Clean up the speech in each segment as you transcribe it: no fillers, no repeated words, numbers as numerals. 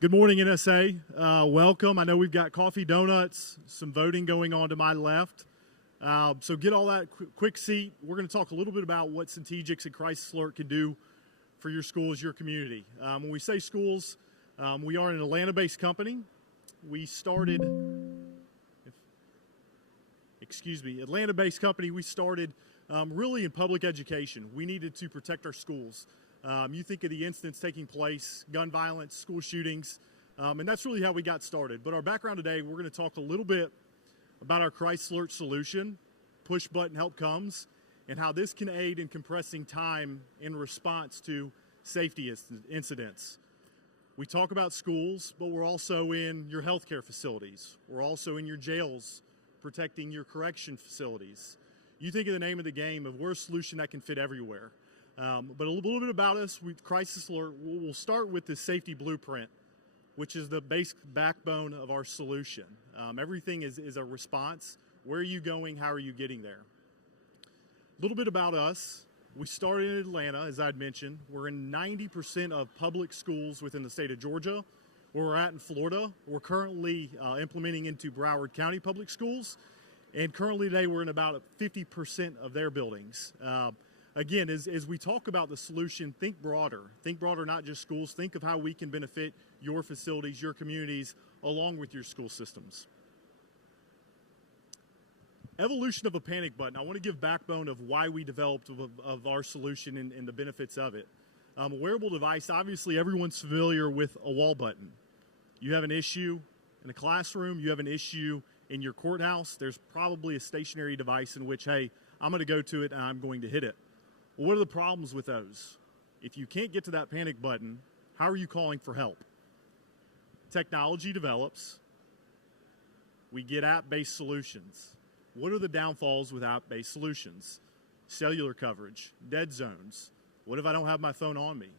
Good morning, NSA. Welcome. I know we've got coffee, donuts, some voting going on to my left. So get all that quick seat. We're going to talk a little bit about what Centegix and Crisis Alert can do for your schools, your community. When we say schools, we are an Atlanta-based company. We started, Atlanta-based company. We started really in public education. We needed to protect our schools. You think of the incidents taking place, gun violence, school shootings, and that's really how we got started. But our background today, we're going to talk a little bit about our Crisis Alert solution, push button help comes, and how this can aid in compressing time in response to safety incidents. We talk about schools, but we're also in your healthcare facilities. We're also in your jails, protecting your correction facilities. You think of the name of the game of we're a solution that can fit everywhere. But a little bit about us, with Crisis Alert, we'll start with the safety blueprint, which is the basic backbone of our solution. Everything is a response. Where are you going? How are you getting there? A little bit about us. We started in Atlanta, as I'd mentioned. We're in 90% of public schools within the state of Georgia. Where we're at in Florida, we're currently implementing into Broward County public schools. And currently today, we're in about 50% of their buildings. Again, as we talk about the solution, think broader. Think broader, not just schools. Think of how we can benefit your facilities, your communities, along with your school systems. Evolution of a panic button. I want to give backbone of why we developed of our solution and the benefits of it. A wearable device, obviously everyone's familiar with a wall button. You have an issue in a classroom, you have an issue in your courthouse, there's probably a stationary device in which, hey, I'm going to go to it and I'm going to hit it. Well, what are the problems with those? If you can't get to that panic button, how are you calling for help? Technology develops. We get app-based solutions. What are the downfalls with app-based solutions? Cellular coverage, dead zones. What if I don't have my phone on me?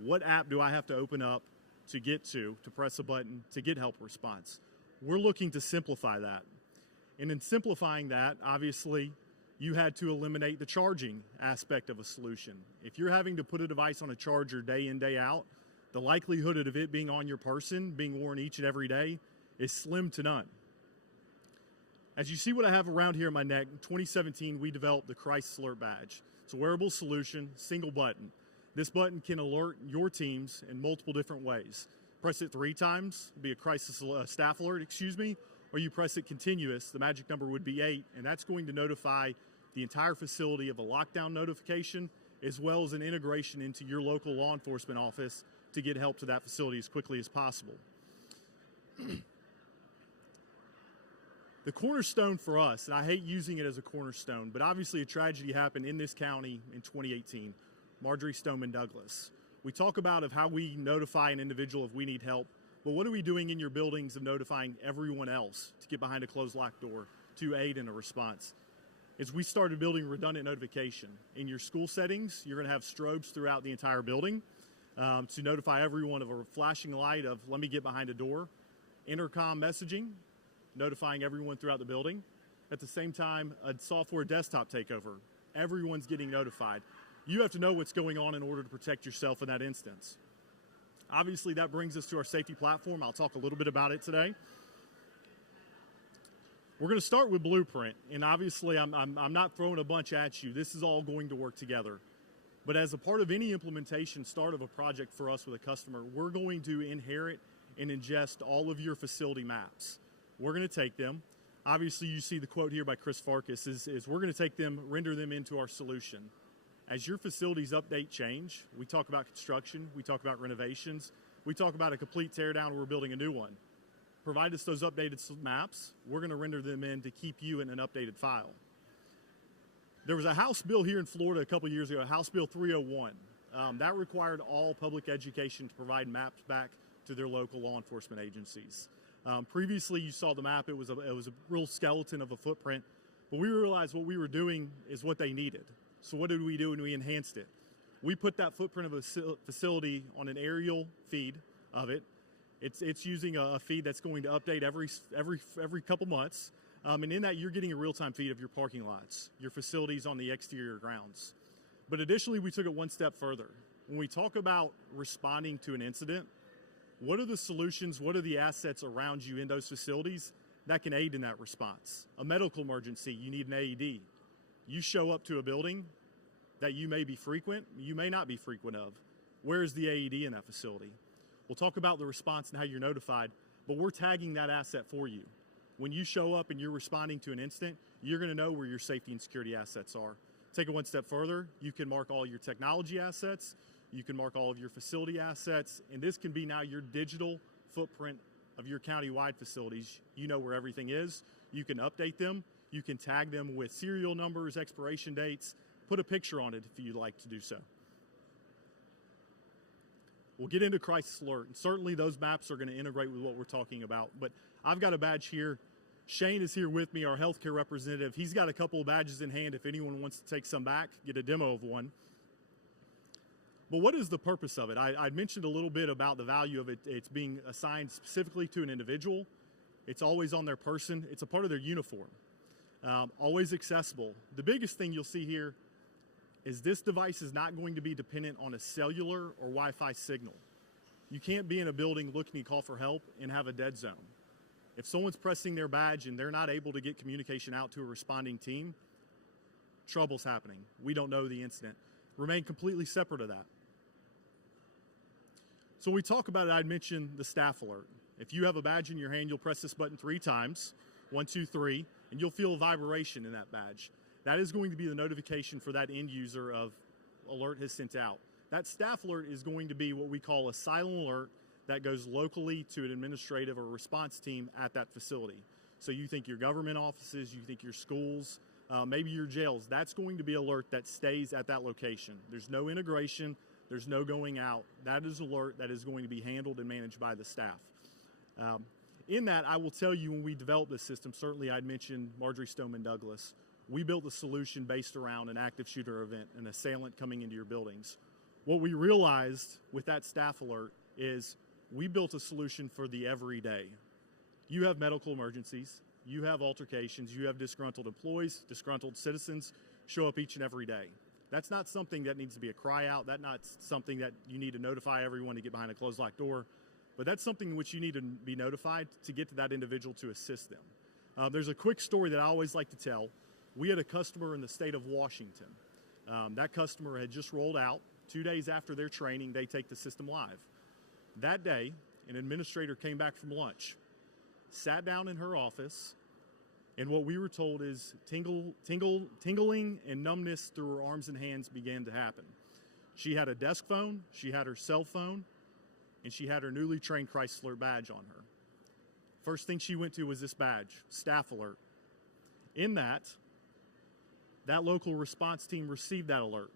What app do I have to open up to get to press a button, to get help response? We're looking to simplify that. And in simplifying that, obviously, you had to eliminate the charging aspect of a solution. If you're having to put a device on a charger day in, day out, the likelihood of it being on your person, being worn each and every day, is slim to none. As you see what I have around here in my neck, in 2017, we developed the Crisis Alert badge. It's a wearable solution, single button. This button can alert your teams in multiple different ways. Press it 3 times, it'll be a crisis staff alert, or you press it continuous, the magic number would be 8, and that's going to notify the entire facility of a lockdown notification, as well as an integration into your local law enforcement office to get help to that facility as quickly as possible. The cornerstone for us, and I hate using it as a cornerstone, but obviously a tragedy happened in this county in 2018, Marjorie Stoneman Douglas. We talk about of how we notify an individual if we need help, but what are we doing in your buildings of notifying everyone else to get behind a closed locked door to aid in a response? Is we started building redundant notification. In your school settings, you're going to have strobes throughout the entire building to notify everyone of a flashing light of, let me get behind a door. Intercom messaging, notifying everyone throughout the building. At the same time, a software desktop takeover. Everyone's getting notified. You have to know what's going on in order to protect yourself in that instance. Obviously, that brings us to our safety platform. I'll talk a little bit about it today. We're going to start with Blueprint, and obviously I'm not throwing a bunch at you. This is all going to work together. But as a part of any implementation start of a project for us with a customer, we're going to inherit and ingest all of your facility maps. We're going to take them. Obviously, you see the quote here by Chris Farkas is we're going to take them, render them into our solution. As your facilities update change, we talk about construction, we talk about renovations, we talk about a complete tear down or we're building a new one. Provide us those updated maps, we're going to render them in to keep you in an updated file. There was a House bill here in Florida a couple years ago, House Bill 301. That required all public education to provide maps back to their local law enforcement agencies. Previously, you saw the map, it was a real skeleton of a footprint, but we realized what we were doing is what they needed. So what did we do when we enhanced it? We put that footprint of a facility on an aerial feed of it. It's using a feed that's going to update every couple months. And in that, you're getting a real-time feed of your parking lots, your facilities on the exterior grounds. But additionally, we took it one step further. When we talk about responding to an incident, What are the solutions? What are the assets around you in those facilities that can aid in that response? A medical emergency, you need an AED. You show up to a building that you may be frequent, you may not be frequent of. Where is the AED in that facility? We'll talk about the response and how you're notified, but we're tagging that asset for you. When you show up and you're responding to an incident, you're going to know where your safety and security assets are. Take it one step further, you can mark all your technology assets, you can mark all of your facility assets, and this can be now your digital footprint of your county-wide facilities. You know where everything is. You can update them. You can tag them with serial numbers, expiration dates, put a picture on it if you'd like to do so. We'll get into Crisis Alert, and certainly those maps are going to integrate with what we're talking about. But I've got a badge here. Shane is here with me, our healthcare representative. He's got a couple of badges in hand if anyone wants to take some back, get a demo of one. But what is the purpose of it? I mentioned a little bit about the value of it. It's being assigned specifically to an individual. It's always on their person. It's a part of their uniform. Always accessible. The biggest thing you'll see here is this device is not going to be dependent on a cellular or Wi-Fi signal. You can't be in a building looking to call for help and have a dead zone. If someone's pressing their badge and they're not able to get communication out to a responding team, trouble's happening. We don't know the incident. Remain completely separate of that. So when we talk about it, I'd mention the staff alert. If you have a badge in your hand, you'll press this button 3 times, 1, 2, 3, and you'll feel a vibration in that badge. That is going to be the notification for that end user of alert has sent out. That staff alert is going to be what we call a silent alert that goes locally to an administrative or response team at that facility. So you think your government offices, you think your schools, maybe your jails, that's going to be an alert that stays at that location. There's no integration, there's no going out. That is an alert that is going to be handled and managed by the staff. In that, I will tell you when we developed this system, certainly I'd mentioned Marjorie Stoneman Douglas. We built a solution based around an active shooter event, an assailant coming into your buildings. What we realized with that staff alert is we built a solution for the everyday. You have medical emergencies, you have altercations, you have disgruntled employees, disgruntled citizens show up each and every day. That's not something that needs to be a cry out. That's not something that you need to notify everyone to get behind a closed locked door. But that's something in which you need to be notified to get to that individual to assist them. There's a quick story that I always like to tell. We had a customer in the state of Washington. That customer had just rolled out. 2 days after their training, they take the system live. That day, an administrator came back from lunch, sat down in her office, and what we were told is tingling and numbness through her arms and hands began to happen. She had a desk phone, she had her cell phone, and she had her newly trained Crisis Alert badge on her. First thing she went to was this badge, Staff Alert. In that local response team received that alert.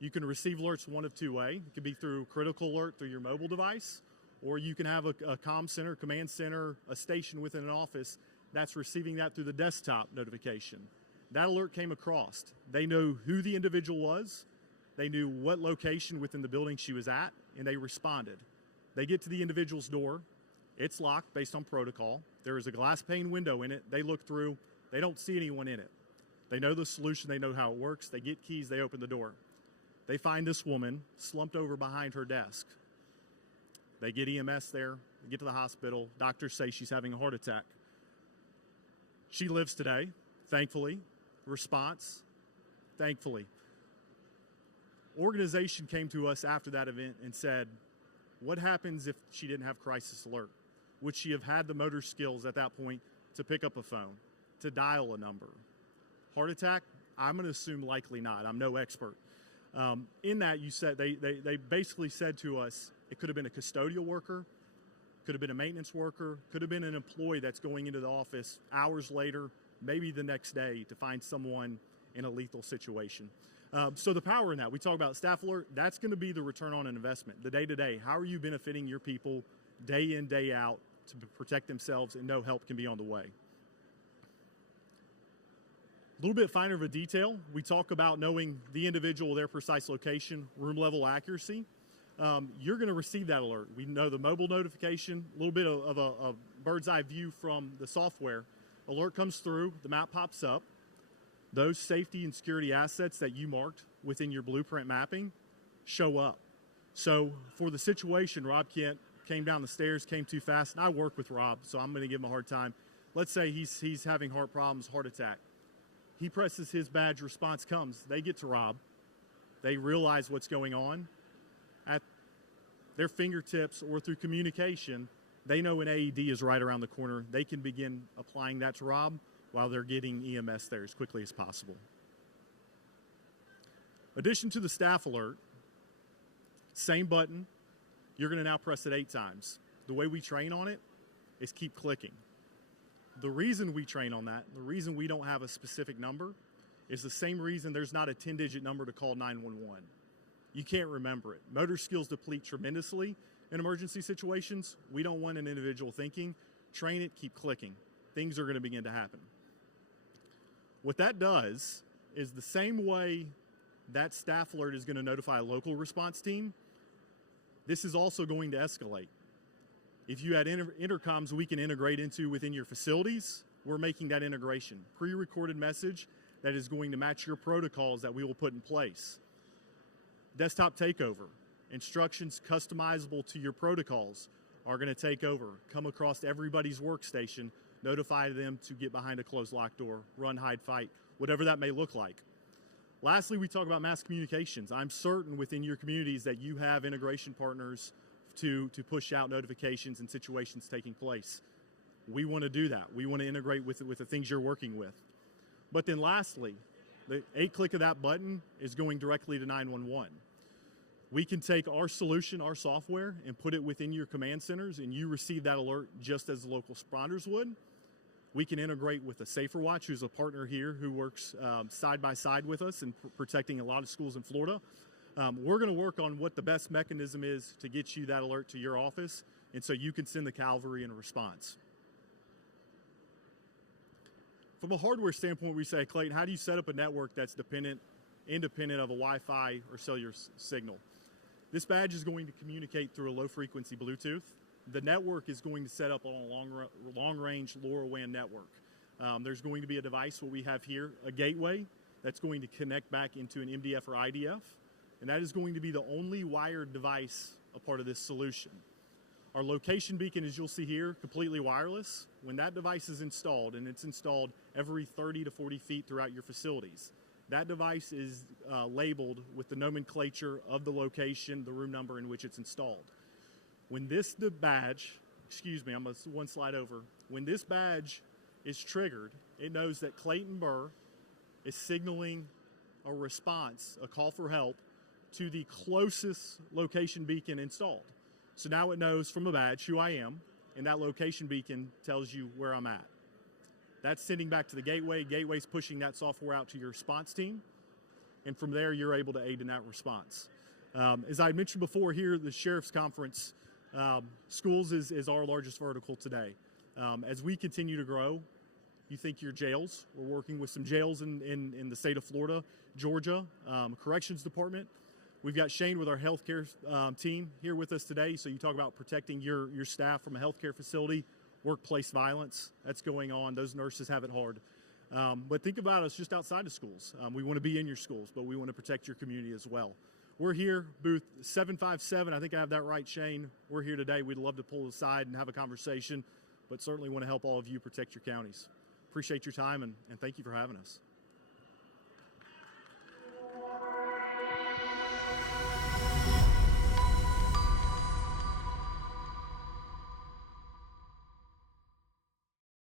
You can receive alerts one of 2 ways. It could be through critical alert through your mobile device, or you can have a comm center, command center, a station within an office that's receiving that through the desktop notification. That alert came across. They knew who the individual was, they knew what location within the building she was at, and they responded. They get to the individual's door. It's locked based on protocol. There is a glass pane window in it. They look through. They don't see anyone in it. They know the solution. They know how it works. They get keys. They open the door. They find this woman slumped over behind her desk. They get EMS there. They get to the hospital. Doctors say she's having a heart attack. She lives today, thankfully. Response, thankfully. Organization came to us after that event and said, what happens if she didn't have Crisis Alert? Would she have had the motor skills at that point to pick up a phone, to dial a number? Heart attack? I'm going to assume likely not. I'm no expert. In that, you said they basically said to us, it could have been a custodial worker, could have been a maintenance worker, could have been an employee that's going into the office hours later, maybe the next day, to find someone in a lethal situation. So the power in that, we talk about Staff Alert, that's going to be the return on an investment, the day-to-day. How are you benefiting your people day in, day out to protect themselves and know help can be on the way? A little bit finer of a detail, we talk about knowing the individual, their precise location, room level accuracy. You're going to receive that alert. We know the mobile notification, a little bit of a bird's eye view from the software. Alert comes through, the map pops up. Those safety and security assets that you marked within your blueprint mapping show up. So for the situation, Rob Kent, came down the stairs, came too fast, and I work with Rob, so I'm going to give him a hard time. Let's say he's having heart problems, heart attack. He presses his badge, response comes. They get to Rob. They realize what's going on. At their fingertips or through communication, they know an AED is right around the corner. They can begin applying that to Rob while they're getting EMS there as quickly as possible. Addition to the staff alert, same button, you're going to now press it 8 times. The way we train on it is keep clicking. The reason we train on that, the reason we don't have a specific number, is the same reason there's not a 10-digit number to call 911. You can't remember it. Motor skills deplete tremendously in emergency situations. We don't want an individual thinking. Train it, keep clicking. Things are going to begin to happen. What that does is the same way that staff alert is going to notify a local response team, this is also going to escalate. If you had intercoms we can integrate into within your facilities, we're making that integration. Pre-recorded message that is going to match your protocols that we will put in place. Desktop takeover. Instructions customizable to your protocols are going to take over. Come across everybody's workstation, notify them to get behind a closed locked door, run, hide, fight, whatever that may look like. Lastly, we talk about mass communications. I'm certain within your communities that you have integration partners to push out notifications and situations taking place. We want to do that. We want to integrate with the things you're working with. But then lastly, the 8-click of that button is going directly to 911. We can take our solution, our software, and put it within your command centers, and you receive that alert just as the local responders would. We can integrate with a Safer Watch, who's a partner here who works side by side with us in protecting a lot of schools in Florida. We're going to work on what the best mechanism is to get you that alert to your office, and so you can send the cavalry in a response. From a hardware standpoint, we say, Clayton, how do you set up a network that's independent of a Wi-Fi or cellular signal? This badge is going to communicate through a low-frequency Bluetooth. The network is going to set up on a long-range LoRaWAN network. There's going to be a device, what we have here, a gateway, that's going to connect back into an MDF or IDF, and that is going to be the only wired device a part of this solution. Our location beacon, as you'll see here, completely wireless. When that device is installed, and it's installed every 30 to 40 feet throughout your facilities, that device is labeled with the nomenclature of the location, the room number in which it's installed. When this badge, I'm one slide over. When this badge is triggered, it knows that Clayton Burr is signaling a response, a call for help, to the closest location beacon installed. So now it knows from a badge who I am, and that location beacon tells you where I'm at. That's sending back to the gateway. Gateway's pushing that software out to your response team, and from there you're able to aid in that response. As I mentioned before here, the Sheriff's Conference, schools is our largest vertical today. As we continue to grow, you think your jails. We're working with some jails in the state of Florida, Georgia, Corrections Department. We've got Shane with our healthcare team here with us today. So you talk about protecting your staff from a healthcare facility, workplace violence that's going on. Those nurses have it hard. But think about us just outside of schools. We want to be in your schools, but we want to protect your community as well. We're here, booth 757. I think I have that right, Shane. We're here today. We'd love to pull aside and have a conversation, but certainly want to help all of you protect your counties. Appreciate your time, and thank you for having us.